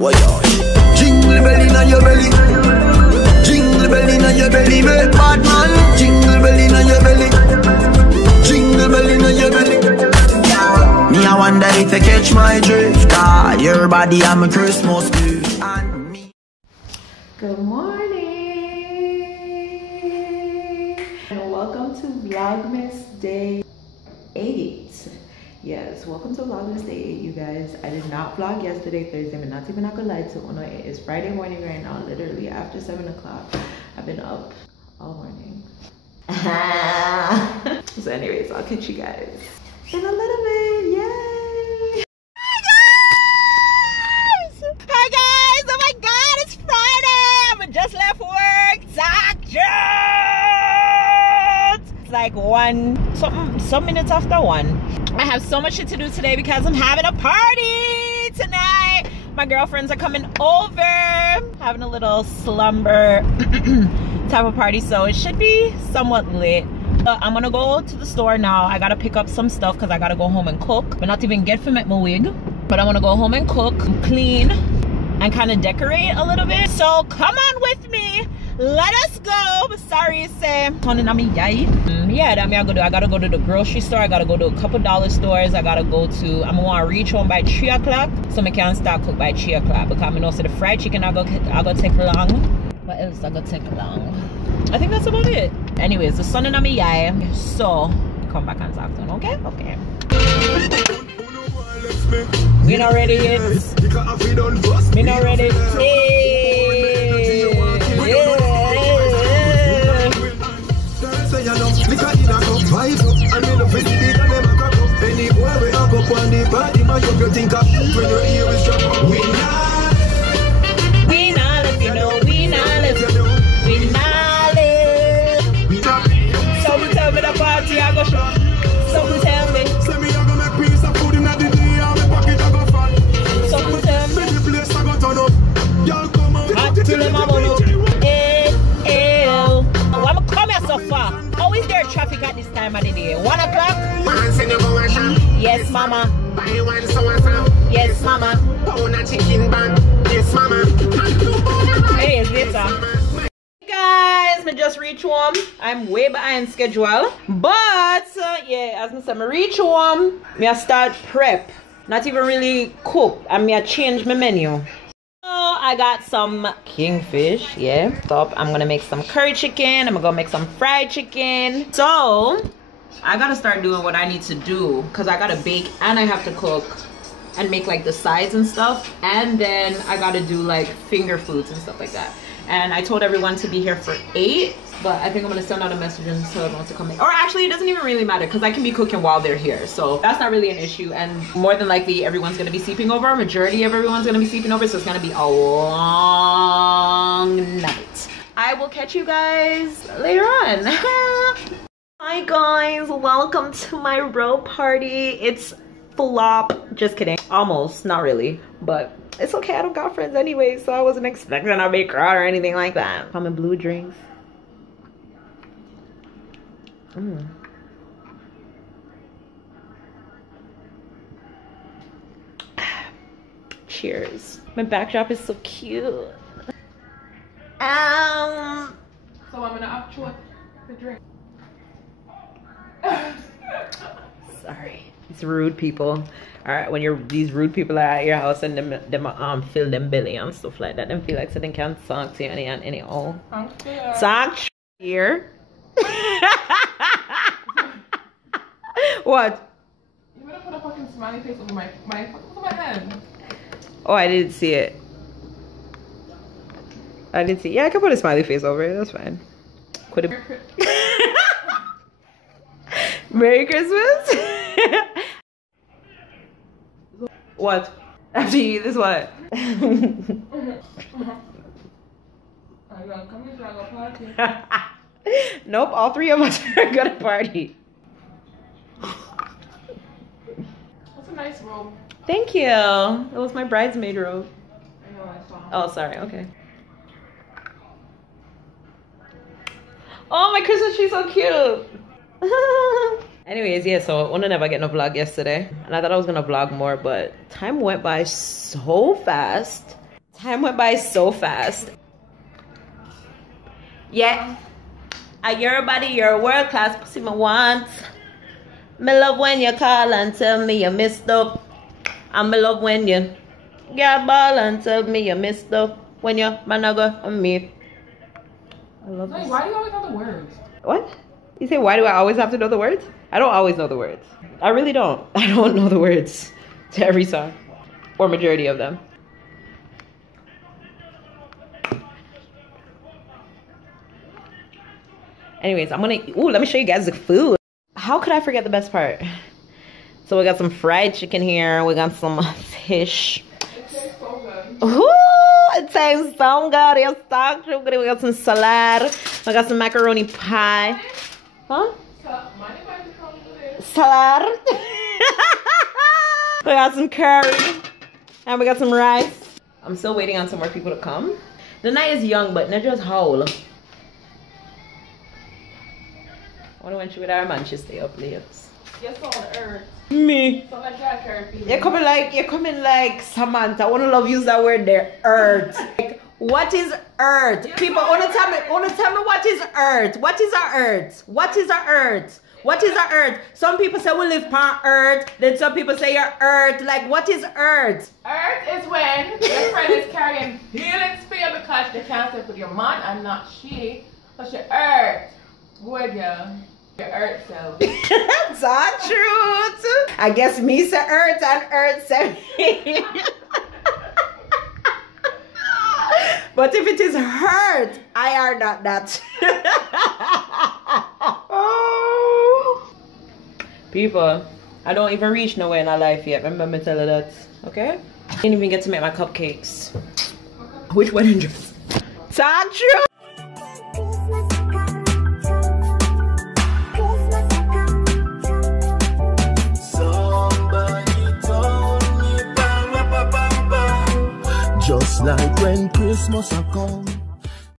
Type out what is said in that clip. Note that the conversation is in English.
Why are you? Jingle bell in your belly. Jingle bell in your belly, make bad man. Jingle bell in your belly. Jingle bell in your belly. Me, I wonder if you catch my drift. Your body, I'm a Christmas gift. And me. Good morning and welcome to Vlogmas Day 8. Yes, welcome to Vlogmas Day 8, you guys. I did not vlog yesterday, Thursday, but not even gonna lie to you. No, it is Friday morning right now, literally after 7 o'clock. I've been up all morning. So anyways, I'll catch you guys in a little bit. Yay! Hi guys! Oh my god, it's Friday! I just left work. It's like some minutes after 1. I have so much shit to do today because I'm having a party tonight. My girlfriends are coming over, having a little slumber type of party, so it should be somewhat lit. I'm gonna go to the store now. I gotta pick up some stuff because I gotta go home and cook, but not even get for my wig. But I want to go home and cook, clean, and kind of decorate a little bit. So come on with me. Let us go. Sorry, say. Yeah, that me I go to. I gotta go to the grocery store. I gotta go to a couple dollar stores. I gotta go to. I'm gonna want to reach home by 3 o'clock, so I can start cook by 3 o'clock. Because I know so the fried chicken I go take long. What else I go take long? I think that's about it. Anyways, the sun in my eye. So come back and talk to them. Okay, okay. We not ready yet. We not ready. We not if you know. We not if we not live. Someone tell me the party I go show. Someone tell me. Send me I go make piece of food in the day and my pocket I go fat. Someone tell me the place I go turn up. Y'all come out. Hot till them a burn up. I'm coming so far. How is there traffic at this time of the day? 1 o'clock? Yes, mama. Yes, mama. Yes, mama. Hey, it's later. Hey guys, I just reached home. I'm way behind schedule. But, yeah, as I said, I reach home. I start prep. Not even really cook. And I change my menu. I got some kingfish, yeah. So I'm gonna make some curry chicken. I'm gonna make some fried chicken. So I gotta start doing what I need to do because I gotta bake and I have to cook and make like the sides and stuff. And then I gotta do like finger foods and stuff like that. And I told everyone to be here for 8, but I think I'm gonna send out a message and tell everyone to come in. Or actually, it doesn't even really matter because I can be cooking while they're here. So that's not really an issue. And more than likely, everyone's gonna be sleeping over. Majority of everyone's gonna be sleeping over. So it's gonna be a long night. I will catch you guys later on. Hi guys, welcome to my row party. It's flop. Just kidding. Almost, not really, but it's okay. I don't got friends anyway, so I wasn't expecting a big crowd or anything like that. I'm in blue drinks. Cheers. My backdrop is so cute. So I'm gonna upshot the drink. Sorry. It's rude people. Alright, when these rude people are at your house and them fill them belly and stuff like that, them feel like so they can't talk to you any all. Talk here. What? You better put a fucking smiley face over my head. Oh, I didn't see it. I didn't see. Yeah, I can put a smiley face over it. That's fine. Could have. Merry Christmas. What? After you eat this, what? Nope, all 3 of us are gonna party. That's a nice robe. Thank you. It was my bridesmaid robe. I know, I saw. Oh, sorry. Okay. Oh, my Christmas tree's so cute. Anyways, yeah, so I never get no vlog yesterday. And I thought I was gonna vlog more, but time went by so fast. Time went by so fast. Yeah. Your body, you're a world class pussy me want. Me love when you call and tell me you missed up. And me love when you get ball and tell me you missed up. When you managa on me. I love this. Why do you always know the words? What? You say, why do I always have to know the words? I don't always know the words. I really don't. I don't know the words to every song. Or majority of them. Anyways, I'm gonna, let me show you guys the food. How could I forget the best part? So we got some fried chicken here. We got some fish. It tastes so good. Ooh, it tastes so good. Yes, so good. We got some salad. We got some macaroni pie. Huh? Salad. We got some curry. And we got some rice. I'm still waiting on some more people to come. The night is young, but not just whole. I wonder when she with our man, she stay up late. You're so on earth. Me. So like that character. You're coming like Samantha. I wanna love use that word there. Earth. Like, what is earth? People wanna tell me what is earth? What is our earth? What is our earth? What is our earth? Some people say we live on earth, then some people say you're earth. Like, what is earth? Earth is when your friend is carrying healing spear because they can't sleep with your man and not she. But your earth. Good, yeah. Your earth self. That's our truth. I guess me say earth and earth say me. But if it is hurt, I are not that. Oh. People, I don't even reach nowhere in our life yet. Remember me tell her that, okay? I didn't even get to make my cupcakes. Which wedding dress? Talk true. Just like when Christmas a come.